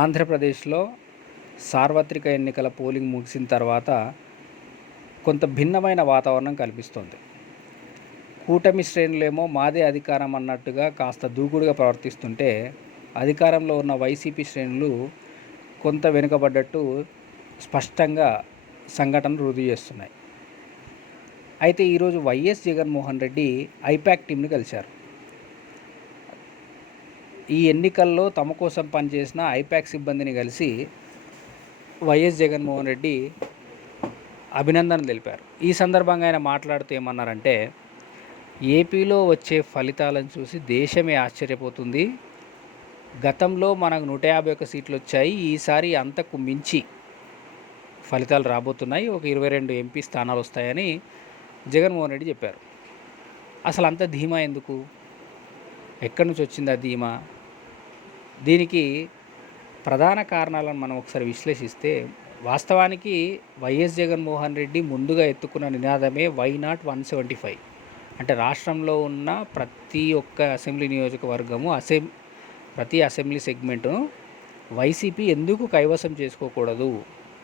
ఆంధ్రప్రదేశ్లో సార్వత్రిక ఎన్నికల పోలింగ్ ముగిసిన తర్వాత కొంత భిన్నమైన వాతావరణం కల్పిస్తోంది కూటమి శ్రేణులేమో మాదే అధికారం అన్నట్టుగా కాస్త దూకుడుగా ప్రవర్తిస్తుంటే అధికారంలో ఉన్న వైసీపీ శ్రేణులు కొంత వెనుకబడ్డట్టు స్పష్టంగా సంఘటనలు రుజువు చేస్తున్నాయి. అయితే ఈరోజు వైఎస్ జగన్మోహన్ రెడ్డి ఐపాక్ టీంని కలిశారు ఈ ఎన్నికల్లో తమ కోసం పనిచేసిన ఐపాక్ సిబ్బందిని కలిసి వైఎస్ జగన్మోహన్ రెడ్డి అభినందనలు తెలిపారు. ఈ సందర్భంగా ఆయన మాట్లాడుతూ ఏమన్నారంటే ఏపీలో వచ్చే ఫలితాలను చూసి దేశమే ఆశ్చర్యపోతుంది. గతంలో మనకు నూట యాభై ఒక్క సీట్లు వచ్చాయి. ఈసారి అంతకు మించి ఫలితాలు రాబోతున్నాయి. ఒక ఇరవై రెండు ఎంపీ స్థానాలు వస్తాయని జగన్మోహన్ రెడ్డి చెప్పారు. అసలు అంత ధీమా ఎందుకు? ఎక్కడి నుంచి వచ్చింది ఆ ధీమా? దీనికి ప్రధాన కారణాలను మనం ఒకసారి విశ్లేషిస్తే వాస్తవానికి వైఎస్ జగన్మోహన్ రెడ్డి ముందుగా ఎత్తుకున్న నినాదమే why not one seventy five. అంటే రాష్ట్రంలో ఉన్న ప్రతి ఒక్క అసెంబ్లీ నియోజకవర్గము అసెం ప్రతి అసెంబ్లీ సెగ్మెంటును వైసీపీ ఎందుకు కైవసం చేసుకోకూడదు?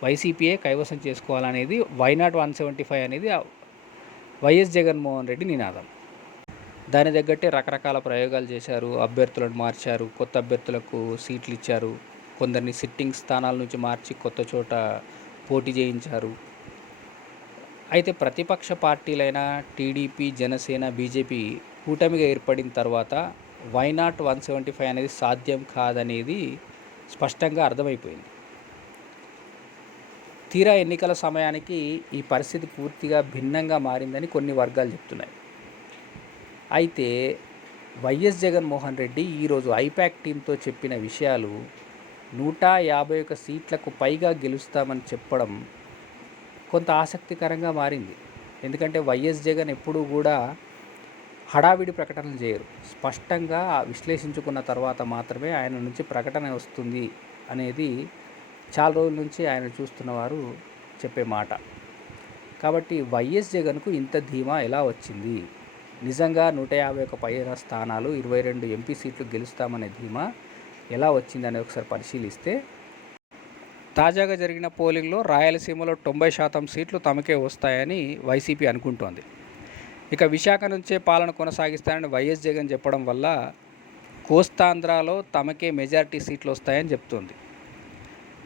వైసీపీయే కైవసం చేసుకోవాలనేది why not one seventy five అనేది వైఎస్ జగన్మోహన్ రెడ్డి నినాదం. దాని తగ్గట్టే రకరకాల ప్రయోగాలు చేశారు. అభ్యర్థులను మార్చారు. కొత్త అభ్యర్థులకు సీట్లు ఇచ్చారు. కొందరిని సిట్టింగ్ స్థానాల నుంచి మార్చి కొత్త చోట పోటీ చేయించారు. అయితే ప్రతిపక్ష పార్టీలైన టీడీపీ జనసేన బీజేపీ కూటమిగా ఏర్పడిన తర్వాత why not one seventy five అనేది సాధ్యం కాదనేది స్పష్టంగా అర్థమైపోయింది. తీరా ఎన్నికల సమయానికి ఈ పరిస్థితి పూర్తిగా భిన్నంగా మారిందని కొన్ని వర్గాలు చెప్తున్నాయి. అయితే వైఎస్ జగన్మోహన్ రెడ్డి ఈరోజు ఐపాక్ టీంతో చెప్పిన విషయాలు నూట యాభై ఒక సీట్లకు పైగా గెలుస్తామని చెప్పడం కొంత ఆసక్తికరంగా మారింది. ఎందుకంటే వైఎస్ జగన్ ఎప్పుడూ కూడా హడావిడి ప్రకటనలు చేయరు. స్పష్టంగా విశ్లేషించుకున్న తర్వాత మాత్రమే ఆయన నుంచి ప్రకటన వస్తుంది అనేది చాలా రోజుల నుంచి ఆయన చూస్తున్నవారు చెప్పే మాట. కాబట్టి వైఎస్ జగన్కు ఇంత ధీమా ఎలా వచ్చింది? నిజంగా నూట యాభై ఒక పైన స్థానాలు ఇరవై రెండు ఎంపీ సీట్లు గెలుస్తామనే ధీమా ఎలా వచ్చిందని ఒకసారి పరిశీలిస్తే తాజాగా జరిగిన పోలింగ్లో రాయలసీమలో తొంభై శాతం సీట్లు తమకే వస్తాయని వైసీపీ అనుకుంటోంది. ఇక విశాఖ నుంచే పాలన కొనసాగిస్తానని వైఎస్ జగన్ చెప్పడం వల్ల కోస్తాంధ్రాలో తమకే మెజారిటీ సీట్లు వస్తాయని చెప్తోంది.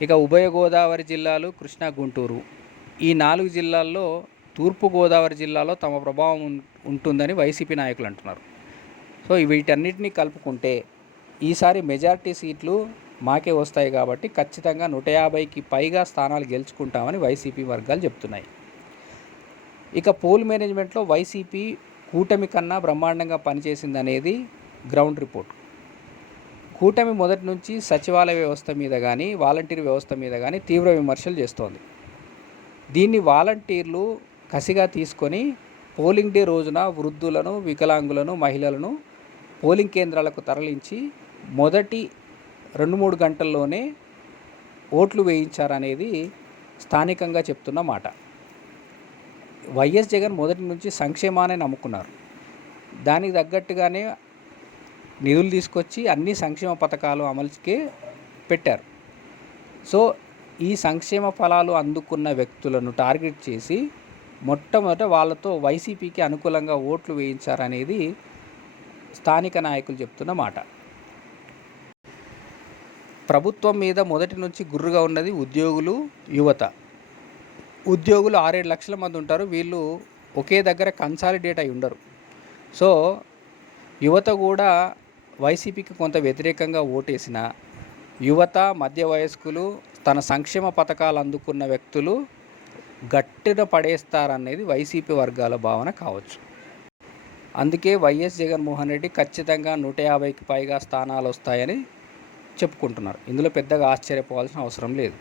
ఇక ఉభయ గోదావరి జిల్లాలు కృష్ణా గుంటూరు ఈ నాలుగు జిల్లాల్లో తూర్పుగోదావరి జిల్లాలో తమ ప్రభావం ఉంటుందని వైసీపీ నాయకులు అంటున్నారు. సో వీటన్నిటినీ కలుపుకుంటే ఈసారి మెజార్టీ సీట్లు మాకే వస్తాయి కాబట్టి ఖచ్చితంగా నూట యాభైకి పైగా స్థానాలు గెలుచుకుంటామని వైసీపీ వర్గాలు చెప్తున్నాయి. ఇక పోల్ మేనేజ్మెంట్లో వైసీపీ కూటమి కన్నా బ్రహ్మాండంగా పనిచేసిందనేది గ్రౌండ్ రిపోర్ట్. కూటమి మొదటి నుంచి సచివాలయ వ్యవస్థ మీద కానీ వాలంటీర్ వ్యవస్థ మీద కానీ తీవ్ర విమర్శలు చేస్తోంది. దీన్ని వాలంటీర్లు కసిగా తీసుకొని పోలింగ్ డే రోజున వృద్ధులను వికలాంగులను మహిళలను పోలింగ్ కేంద్రాలకు తరలించి మొదటి రెండు మూడు గంటల్లోనే ఓట్లు వేయించారనేది స్థానికంగా చెప్తున్న మాట. వైఎస్ జగన్ మొదటి నుంచి సంక్షేమాన్ని నమ్ముకున్నారు. దానికి తగ్గట్టుగానే నిధులు తీసుకొచ్చి అన్ని సంక్షేమ పథకాలు అమలుకే పెట్టారు. సో ఈ సంక్షేమ ఫలాలు అందుకున్న వ్యక్తులను టార్గెట్ చేసి మొట్టమొదట వాళ్ళతో వైసీపీకి అనుకూలంగా ఓట్లు వేయించారనేది స్థానిక నాయకులు చెప్తున్న మాట. ప్రభుత్వం మీద మొదటి నుంచి గుర్రుగా ఉన్నది ఉద్యోగులు యువత. ఉద్యోగులు ఆరేడు లక్షల మంది ఉంటారు వీళ్ళు ఒకే దగ్గర కన్సాలిడేట్ అయి ఉండరు. సో యువత కూడా వైసీపీకి కొంత వ్యతిరేకంగా ఓటేసిన యువత మధ్య వయస్కులు తన సంక్షేమ పథకాలు అందుకున్న వ్యక్తులు గట్టిన పడేస్తారనేది వైసీపీ వర్గాల భావన కావచ్చు. అందుకే వైఎస్ జగన్మోహన్ రెడ్డి ఖచ్చితంగా నూట యాభైకి పైగా స్థానాలు వస్తాయని చెప్పుకుంటున్నారు. ఇందులో పెద్దగా ఆశ్చర్యపోవాల్సిన అవసరం లేదు.